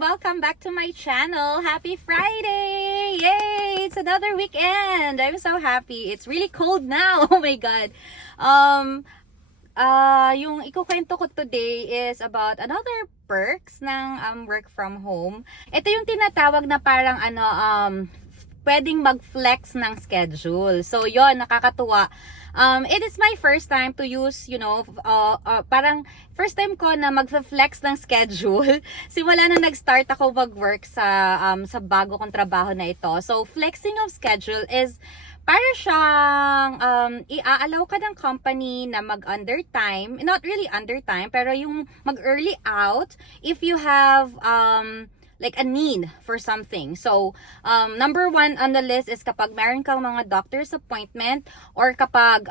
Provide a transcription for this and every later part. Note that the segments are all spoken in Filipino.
Welcome back to my channel. Happy Friday! Yay! It's another weekend. I'm so happy. It's really cold now. Oh my God. Yung ikukwento ko today is about another perks ng work from home. Ito yung tinatawag na parang pwedeng mag-flex ng schedule. So, yon, nakakatuwa. It is my first time to use, parang first time ko na mag-flex ng schedule. Simula na nag-start ako mag-work sa bago kong trabaho na ito. So, flexing of schedule is para siyang i-allow ka ng company na mag-undertime. Not really undertime, pero yung mag-early out if you have like a need for something. So, number one on the list is kapag meron kang mga doctor's appointment or kapag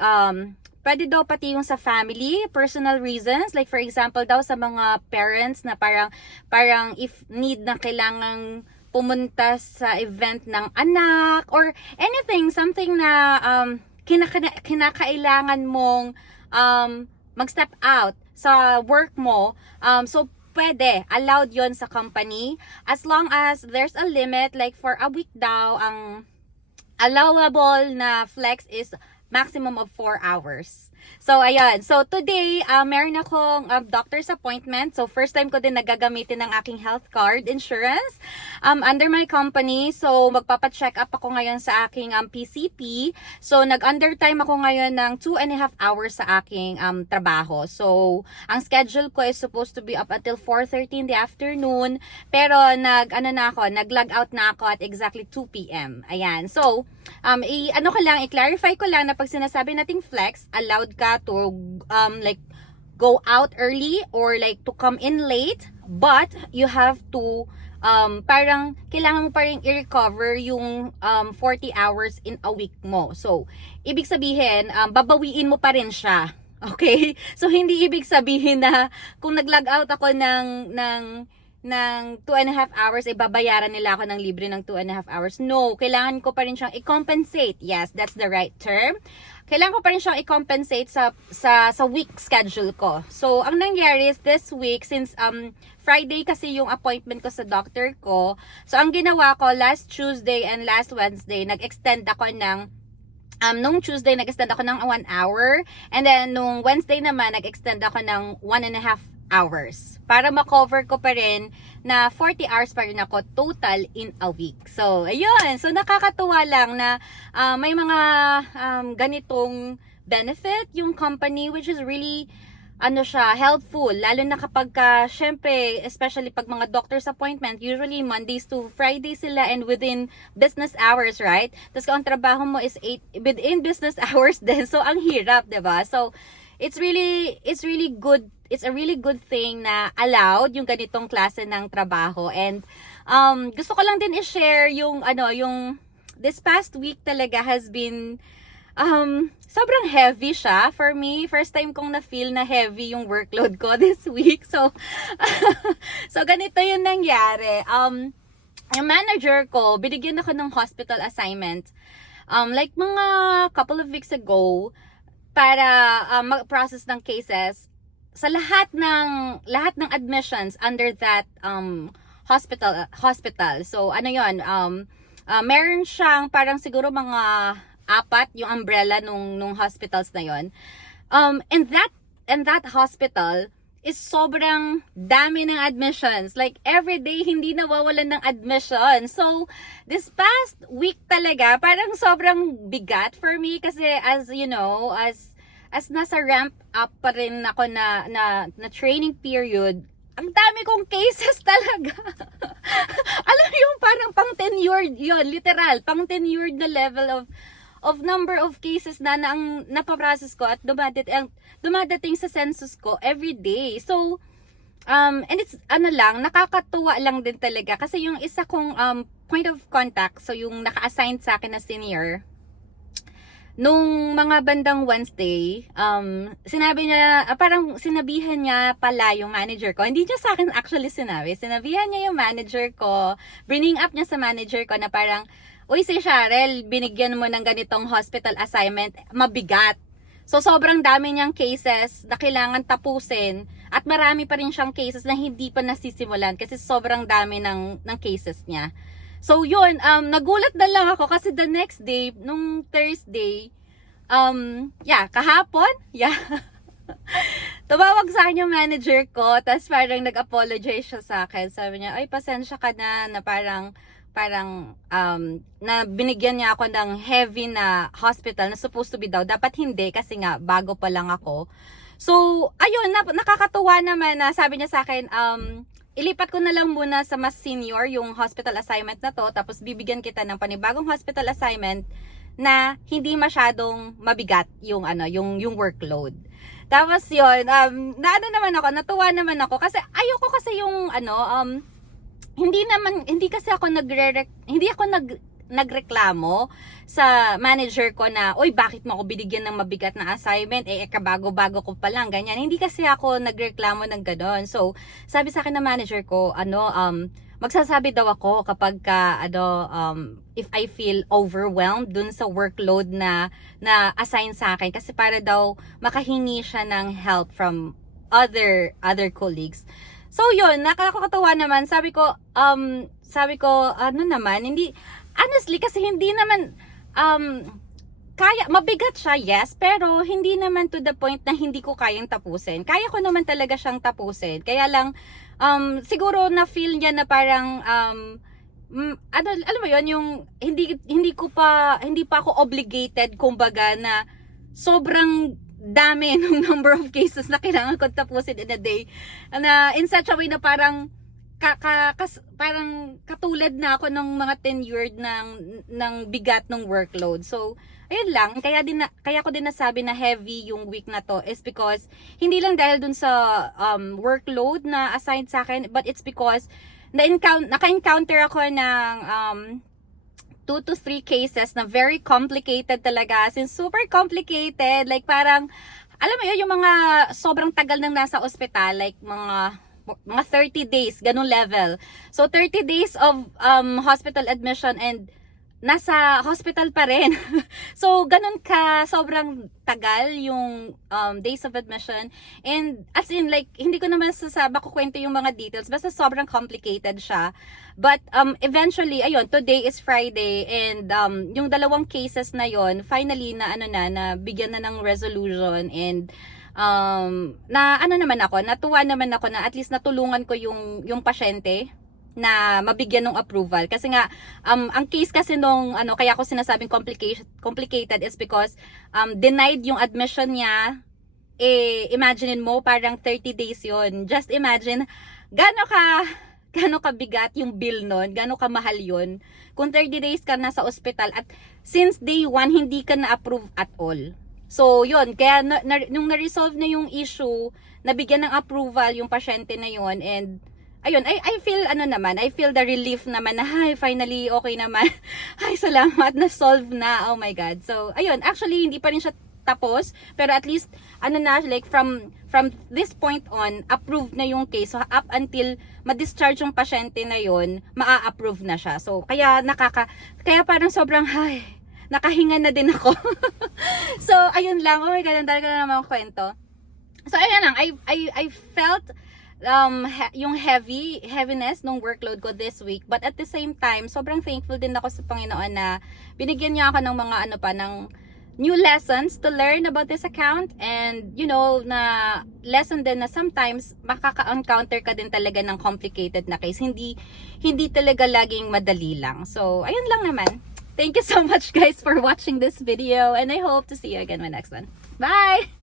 pwede daw pati yung sa family, personal reasons. Like for example daw sa mga parents na parang if need na kailangang pumunta sa event ng anak or anything, something na kinakailangan mong mag-step out sa work mo. So, pwede, allowed yon sa company as long as there's a limit, like for a week daw, ang allowable na flex is maximum of 4 hours. So, ayan. So, today, meron akong doctor's appointment. So, first time ko din nagagamitin ng aking health card insurance under my company. So, magpapacheck up ako ngayon sa aking PCP. So, nag-undertime ako ngayon ng 2.5 hours sa aking trabaho. So, ang schedule ko is supposed to be up until 4:30 in the afternoon. Pero, nag-log out na ako at exactly 2 p.m. Ayan. So, i-clarify ko lang na pag sinasabi nating flex, allowed ka to like go out early or like to come in late, but you have to parang kailangan mo pa rin i-recover yung 40 hours in a week mo. So, ibig sabihin, babawiin mo pa rin siya. Okay? So, hindi ibig sabihin na kung nag-log out ako ng 2.5 hours, ay babayaran nila ako ng libre ng 2.5 hours. No, kailangan ko pa rin siyang i-compensate. Yes, that's the right term. Kailangan ko pa rin siyang i-compensate sa week schedule ko. So, ang nangyari is this week, since Friday kasi yung appointment ko sa doctor ko, so ang ginawa ko last Tuesday and last Wednesday, nag-extend ako ng nung Tuesday, nag-extend ako ng 1 hour. And then, nung Wednesday naman, nag-extend ako ng 1.5 hours. Para ma-cover ko pa rin na 40 hours pa rin ako total in a week. So, ayun. So, nakakatuwa lang na may mga ganitong benefit yung company, which is really helpful. Lalo na kapag syempre, especially pag mga doctor's appointment, usually Mondays to Fridays sila and within business hours, right? Tapos kung ang trabaho mo is within business hours din. So, ang hirap, diba? So, it's really good. It's a really good thing na allowed yung ganitong klase ng trabaho. And gusto ko lang din i-share yung this past week talaga has been sobrang heavy siya for me. First time kong na-feel na heavy yung workload ko this week. So so ganito yung nangyari. Yung manager ko, binigyan ako ng hospital assignment like mga couple of weeks ago para mag-process ng cases sa lahat ng admissions under that hospital. So yon, meron siyang parang siguro mga 4 yung umbrella nung hospitals na yon. And that hospital is sobrang dami ng admissions. Like every day hindi nawawalan ng admission. So this past week talaga parang sobrang bigat for me kasi as nasa ramp up pa rin ako na training period, ang dami kong cases talaga. Alam mo yung parang pang tenured yun, literal, pang tenured na level of number of cases na ang napaprocess ko at dumadating sa census ko every day. So, and it's nakakatuwa lang din talaga kasi yung isa kong point of contact, so yung naka-assign sa akin na senior, nung mga bandang Wednesday, sinabihan niya pala yung manager ko. Hindi niya sa akin actually sinabihan niya yung manager ko, bringing up niya sa manager ko na parang, uy, si Cheryl, binigyan mo ng ganitong hospital assignment, mabigat. So, sobrang dami niyang cases na kailangan tapusin At marami pa rin siyang cases na hindi pa nasisimulan kasi sobrang dami ng cases niya. So yun, nagulat na lang ako kasi the next day, nung Thursday, kahapon, tumawag sa akin yung manager ko, tapos parang nag-apologize siya sa akin. Sabi niya, ay pasensya ka na parang na binigyan niya ako ng heavy na hospital na supposed to be daw. Dapat hindi kasi nga bago pa lang ako. So, ayun, nakakatuwa naman na sabi niya sa akin, ilipat ko na lang muna sa mas senior yung hospital assignment na to, tapos bibigyan kita ng panibagong hospital assignment na hindi masyadong mabigat yung workload. Tapos yun, natuwa naman ako kasi ayoko kasi yung hindi ako nagreklamo sa manager ko na, oy, bakit mo ako binigyan ng mabigat na assignment? Kabago-bago ko pa lang, ganyan. Hindi kasi ako nagreklamo ng ganon. So, sabi sa akin ng manager ko, magsasabi daw ako kapag if I feel overwhelmed dun sa workload na assign sa akin. Kasi para daw makahingi siya ng help from other colleagues. So yun, nakakatawa naman. Sabi ko, hindi, honestly, kasi hindi naman, mabigat siya, yes, pero hindi naman to the point na hindi ko kayang tapusin. Kaya ko naman talaga siyang tapusin. Kaya lang, siguro na feel niya na parang, alam mo yun, yung hindi pa ako obligated, kumbaga, na sobrang dami ng number of cases na kailangan ko tapusin in a day, na in such a way na parang parang katulad na ako ng mga tenured ng bigat ng workload. So ayun lang, kaya ko din nasabi na heavy yung week na to is because hindi lang dahil dun sa workload na assigned sa akin, but it's because naka-encounter ako ng 2 to 3 cases na very complicated talaga. Since super complicated, like parang, alam mo yun, yung mga sobrang tagal nang nasa ospital, like mga 30 days, ganun level. So 30 days of hospital admission and nasa hospital pa rin. So, ganun ka, sobrang tagal yung days of admission. And, as in, like, hindi ko naman kukwento yung mga details, basta sobrang complicated siya. But, eventually, ayun, today is Friday, and yung dalawang cases na yon finally, na bigyan na ng resolution, and, natuwa naman ako na at least natulungan ko yung pasyente na mabigyan ng approval. Kasi nga, ang case kasi kaya ako sinasabing complicated is because denied yung admission niya. Imaginein mo, parang 30 days yon. Just imagine, gaano kabigat yung bill nun, gaano kamahal yun. Kung 30 days ka na sa ospital at since day 1, hindi ka na-approve at all. So, yun, kaya nung na-resolve na yung issue, nabigyan ng approval yung pasyente na yun, and ayun, I feel the relief naman na, finally, okay naman. Ay, salamat, na-solve na. Oh my God. So, ayun, actually, hindi pa rin siya tapos, pero at least, like, from this point on, approved na yung case. So, up until ma-discharge yung pasyente na yun, maa-approve na siya. So, kaya parang sobrang, nakahinga na din ako. So, ayun lang. Oh my God, ang dali ka na naman kwento. So, ayun lang. I felt yung heaviness ng workload ko this week, but at the same time sobrang thankful din ako sa Panginoon na binigyan niya ako ng mga ng new lessons to learn about this account, and na lesson din na sometimes makaka-encounter ka din talaga ng complicated na case, hindi talaga laging madali lang. So ayun lang naman. Thank you so much guys for watching this video, and I hope to see you again in my next one. Bye.